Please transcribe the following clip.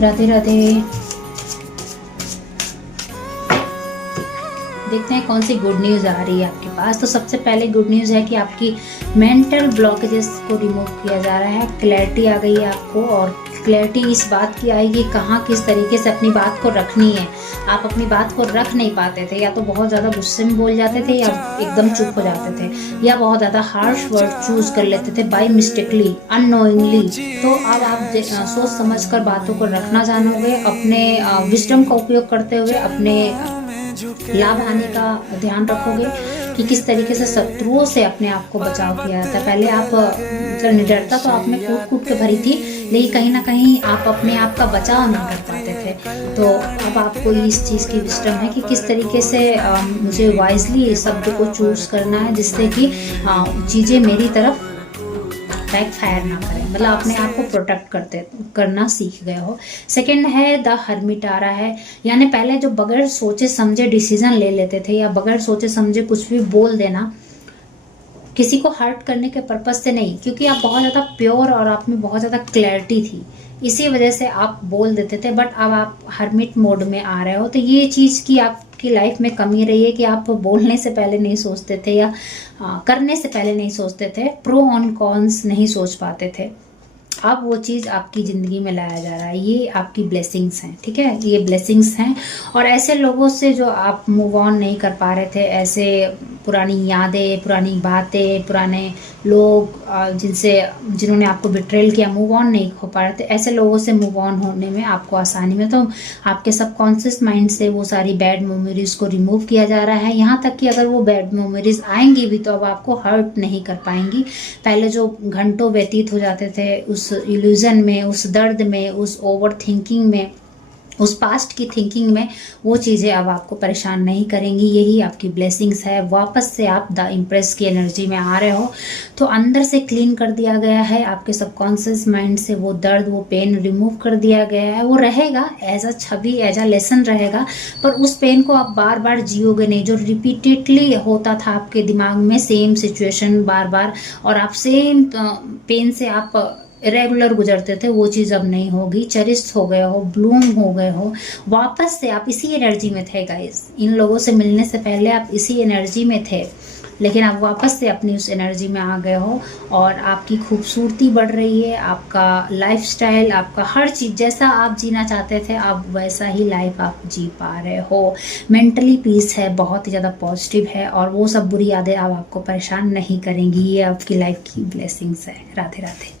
राधे राधे। देखते हैं कौन सी गुड न्यूज़ आ रही है आपके पास। तो सबसे पहले गुड न्यूज़ है कि आपकी मेंटल ब्लॉकेजेस को रिमूव किया जा रहा है। क्लैरिटी आ गई है आपको, और क्लैरिटी इस बात की आई कि कहाँ किस तरीके से अपनी बात को रखनी है। आप अपनी बात को रख नहीं पाते थे, या तो बहुत ज़्यादा गुस्से में बोल जाते थे, या एकदम चुप हो जाते थे, या बहुत ज़्यादा हार्श वर्ड चूज कर लेते थे बाय मिस्टेकली, अननोइंगली। तो अब आप सोच समझ कर बातों को रखना जानोगे, अपने विजडम का उपयोग करते हुए अपने लाभ हानि का ध्यान रखोगे कि किस तरीके से शत्रुओं से अपने आप को बचाव किया जाता है। पहले आप मतलब निडरता तो आप में कूट कूट के भरी थी, लेकिन कहीं ना कहीं आप अपने आप का बचाव नहीं कर पाते थे। तो अब आपको इस चीज़ की विजडम है कि किस तरीके से मुझे वाइजली शब्द को चूज करना है, जिससे कि चीज़ें मेरी तरफ बैक फायर ना करें, मतलब अपने आप को प्रोटेक्ट करना सीख गए हो। सेकंड है द हर्मिट आ रहा है, यानी पहले जो बगैर सोचे समझे डिसीजन ले लेते थे, या बगैर सोचे समझे कुछ भी बोल देना, किसी को हर्ट करने के पर्पज से नहीं, क्योंकि आप बहुत ज़्यादा प्योर और आप में बहुत ज़्यादा क्लैरिटी थी, इसी वजह से आप बोल देते थे। बट अब आप हर्मिट मोड में आ रहे हो, तो ये चीज़ की आपकी लाइफ में कमी रही है कि आप बोलने से पहले नहीं सोचते थे, या करने से पहले नहीं सोचते थे, प्रो ऑन कॉन्स नहीं सोच पाते थे। अब वो चीज़ आपकी ज़िंदगी में लाया जा रहा है। ये आपकी ब्लेसिंग्स हैं, ठीक है, ये ब्लेसिंग्स हैं। और ऐसे लोगों से जो आप मूव ऑन नहीं कर पा रहे थे, ऐसे पुरानी यादें, पुरानी बातें, पुराने लोग जिन्होंने आपको बिट्रेल किया, मूव ऑन नहीं हो पा रहे थे, ऐसे लोगों से मूव ऑन होने में आपको आसानी में, तो आपके सबकॉन्शियस माइंड से वो सारी बैड मेमोरीज को रिमूव किया जा रहा है। यहाँ तक कि अगर वो बैड मेमोरीज आएंगी भी तो अब आपको हर्ट नहीं कर पाएंगी। पहले जो घंटों व्यतीत हो जाते थे उस इल्यूजन में, उस दर्द में, उस ओवर थिंकिंग में, उस पास्ट की थिंकिंग में, वो चीज़ें अब आपको परेशान नहीं करेंगी। यही आपकी ब्लेसिंग्स है। वापस से आप द इम्प्रेस की एनर्जी में आ रहे हो, तो अंदर से क्लीन कर दिया गया है, आपके सबकॉन्शियस माइंड से वो दर्द, वो पेन रिमूव कर दिया गया है। वो रहेगा एज अ छवि, एज अ लेसन रहेगा, पर उस पेन को आप बार बार जियोगे नहीं। जो रिपीटेडली होता था आपके दिमाग में, सेम सिचुएशन बार बार, और आप सेम पेन से आप रेगुलर गुजरते थे, वो चीज़ अब नहीं होगी। चरिष्ट हो गए हो, ब्लूम हो गए हो, वापस से आप इसी एनर्जी में थे गाइस। इन लोगों से मिलने से पहले आप इसी एनर्जी में थे, लेकिन आप वापस से अपनी उस एनर्जी में आ गए हो, और आपकी खूबसूरती बढ़ रही है। आपका लाइफस्टाइल, आपका हर चीज़ जैसा आप जीना चाहते थे, अब वैसा ही लाइफ आप जी पा रहे हो। मेंटली पीस है, बहुत ही ज़्यादा पॉजिटिव है, और वो सब बुरी यादें अब आपको परेशान नहीं करेंगी। ये आपकी लाइफ की ब्लेसिंग्स है। राधे राधे।